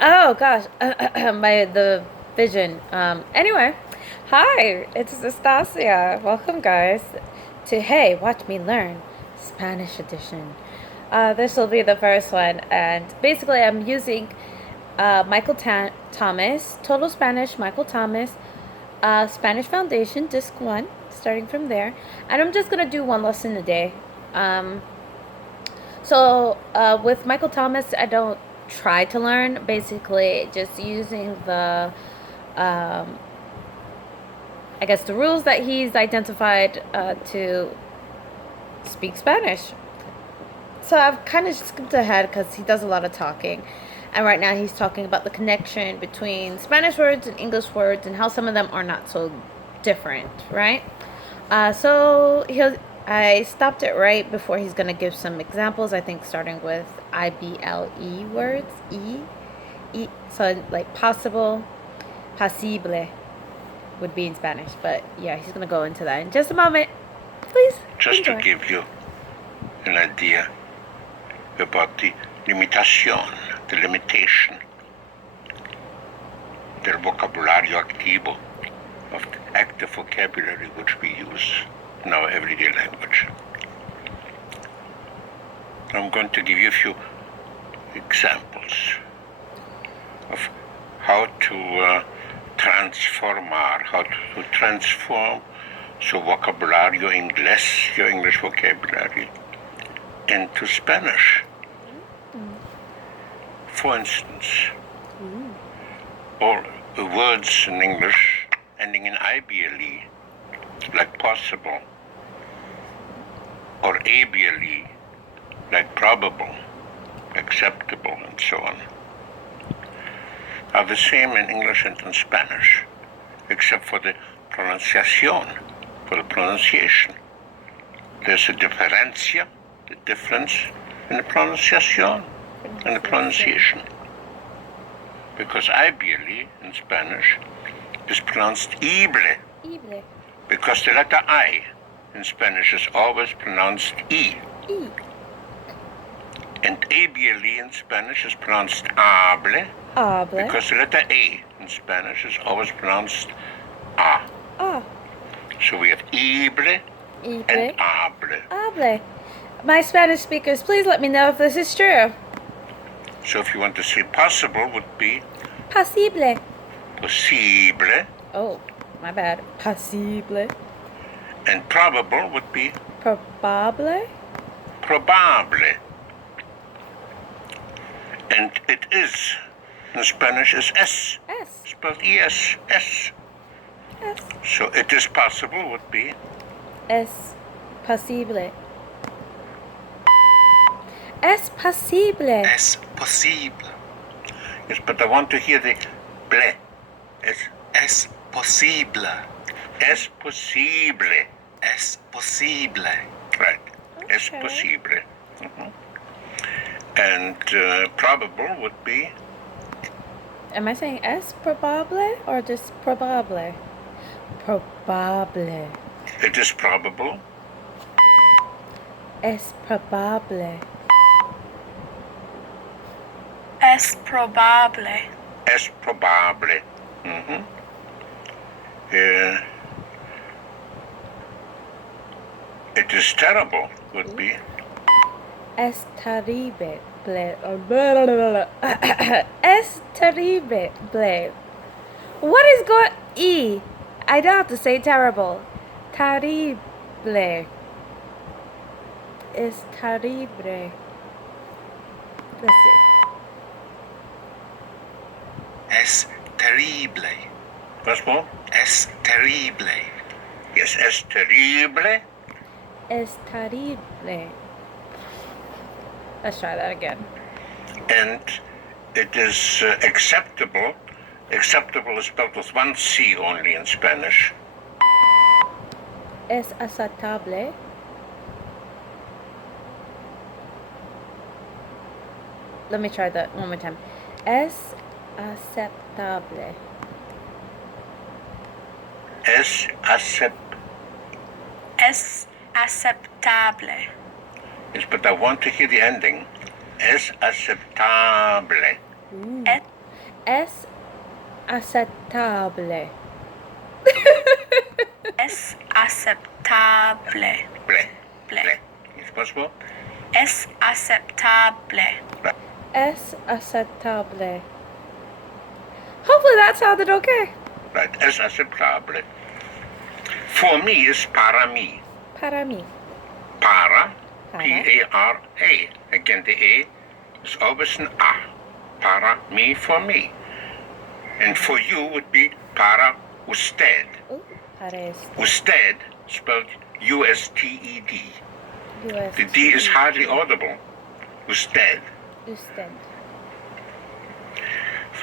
Oh gosh, the vision. Anyway, hi, it's Nastasia. Welcome, guys, to Hey, Watch Me Learn, Spanish edition. This will be the first one, and basically, I'm using Thomas, Total Spanish, Michael Thomas, Spanish Foundation, Disc 1, starting from there. And I'm just gonna do one lesson a day. Um, with Michael Thomas, I don't try to learn. Basically, just using um, I guess, the rules that he's identified to speak Spanish. So I've kind of skipped ahead because he does a lot of talking. And right now he's talking about the connection between Spanish words and English words and how some of them are not so different, right? I stopped it right before he's going to give some examples, I think starting with IBLE words. So like possible, posible would be in Spanish. But yeah, he's going to go into that in just a moment. Please Just enjoy. to give you an idea about the limitation del vocabulario activo, of the active vocabulary which we use in our everyday language. I'm going to give you a few examples of how to transform su vocabulario inglés, your English vocabulary, into Spanish. For instance, all words in English ending in IBLE, like possible, or ABLE, like probable, acceptable, and so on, are the same in English and in Spanish, except for the pronunciation, for the pronunciation. There's a differencia, the difference in the pronunciation and the pronunciation. Because IBLE in Spanish is pronounced ible. Ible. Because the letter I in Spanish is always pronounced E. E. And ABLE in Spanish is pronounced able. Able. Because the letter A in Spanish is always pronounced A. Ah. So we have ible and able. Able. My Spanish speakers, please let me know if this is true. So if you want to say possible, would be Posible. posible. Oh, my bad. Posible. And probable would be Probable. probable. And it is, in Spanish, is S. S. Spelled E-S, S. S. So it is possible would be Es posible. Es posible. Es posible. Yes, but I want to hear the ble. Es posible. Es posible. Es posible. Right. Okay. Es posible. And probable would be. Am I saying es probable or just probable? Probable. It is probable. Es probable. Es probable. Es probable. It is terrible would be. Es terrible. Es terrible. What is going E? I don't have to say terrible. Terrible. Es terrible. Let's see. Es terrible. Once more. Es terrible. Yes, es terrible. Es terrible. Let's try that again. And it is acceptable. Acceptable is spelled with one C only in Spanish. Es aceptable. Let me try that one more time. Es aceptable. Es Es aceptable. Yes, but I want to hear the ending. Es aceptable. Es Es aceptable. Es aceptable. Ble. Ble. Is it possible? Es aceptable. Es aceptable. Hopefully that sounded okay. Right. Es aceptable. For me is para mí. Para mí. Para. Para. P-A-R-A. Again, the A is always an A. Para mí, for me. And for you would be para usted. Ooh, para Usted, spelled U-S-T-E-D. US. The D is hardly audible. Usted. Usted.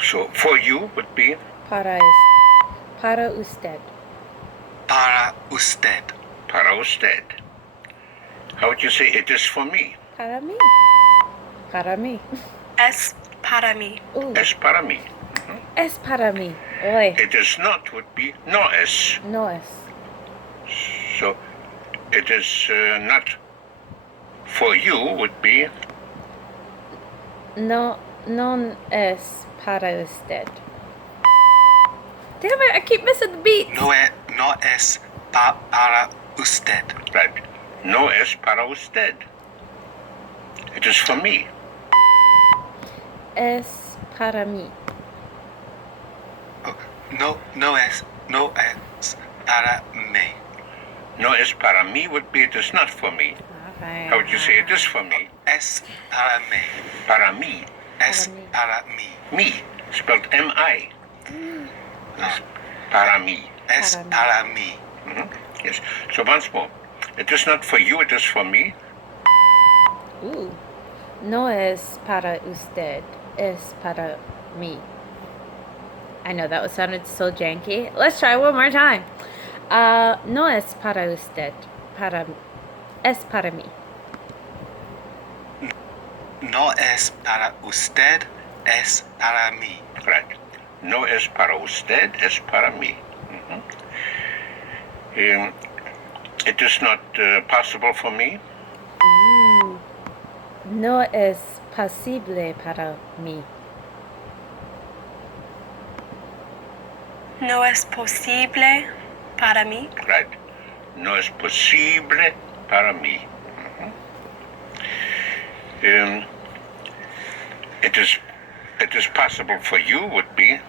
So for you would be Para usted. Para usted. para usted. How would you say it is for me? Para mí. Para mí. Es para mí. Ooh, Es para mí. es para mí. Oy. It is not would be no es. No es. So it is not for you would be No es para usted. Damn it, I keep missing the beats. No es para usted. right. No es para usted. It is for me. Es para mí. Oh, no es para mí. No es para mí would be it is not for me. How would you say it is for me? Es para mí. Para mí. Es para mí. Me. Spelled M-I. Yes. Para mí. Es para mí. Yes. So once more. It is not for you, it is for me. Ooh. No es para usted. Es para mí. I know that sounded so janky. Let's try one more time. No es para usted. Es para mí. No es para usted. Es para mí. Right. No es para usted, es para mí. It is not possible for me. Ooh. No es posible para mí. No es posible para mí. Right. No es posible para mí. It is possible for you would be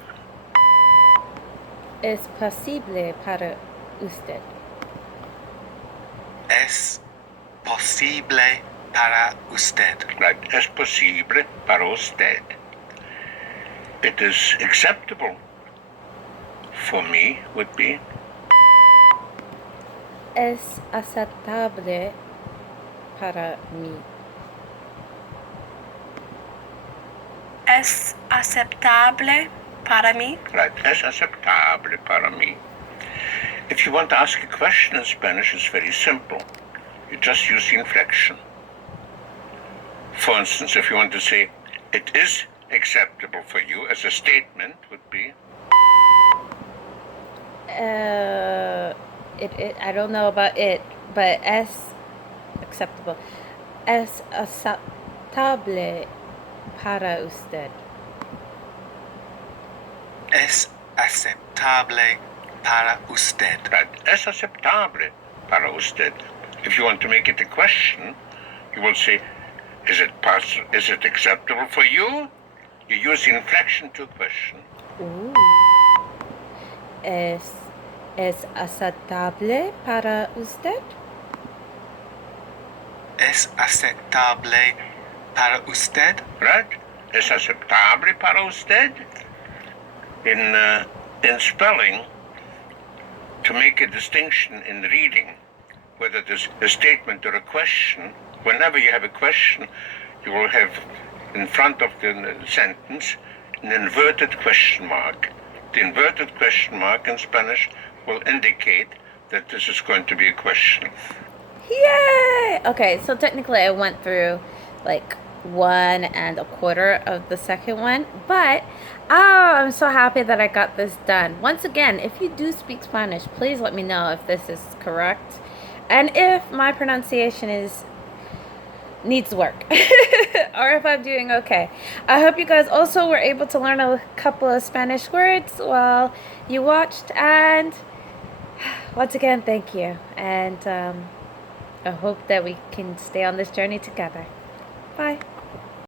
Es posible para usted. Es posible para usted. right. Es posible para usted. It is acceptable for me would be Es aceptable para mí. Es aceptable para mí. right. Es aceptable para mí. If you want to ask a question in Spanish, it's very simple. You just use the inflection. For instance, if you want to say, it is acceptable for you as a statement would be, I don't know about it, but es acceptable. Es aceptable para usted. Es aceptable para usted. right, es aceptable para usted. If you want to make it a question, you will say, is it acceptable for you? You use the inflection to a question. Ooh. Es aceptable para usted? Es aceptable para usted. Right? Es aceptable para usted? In spelling, to make a distinction in reading, whether it is a statement or a question, whenever you have a question, you will have in front of the sentence an inverted question mark. The inverted question mark in Spanish will indicate that this is going to be a question. Yay! Okay, so technically I went through like 1 1/4 of the second one, but I'm so happy that I got this done. Once again, if you do speak Spanish, please let me know if this is correct and if my pronunciation is needs work or if I'm doing okay. I hope you guys also were able to learn a couple of Spanish words while you watched, and once again, thank you. And I hope that we can stay on this journey together. Bye.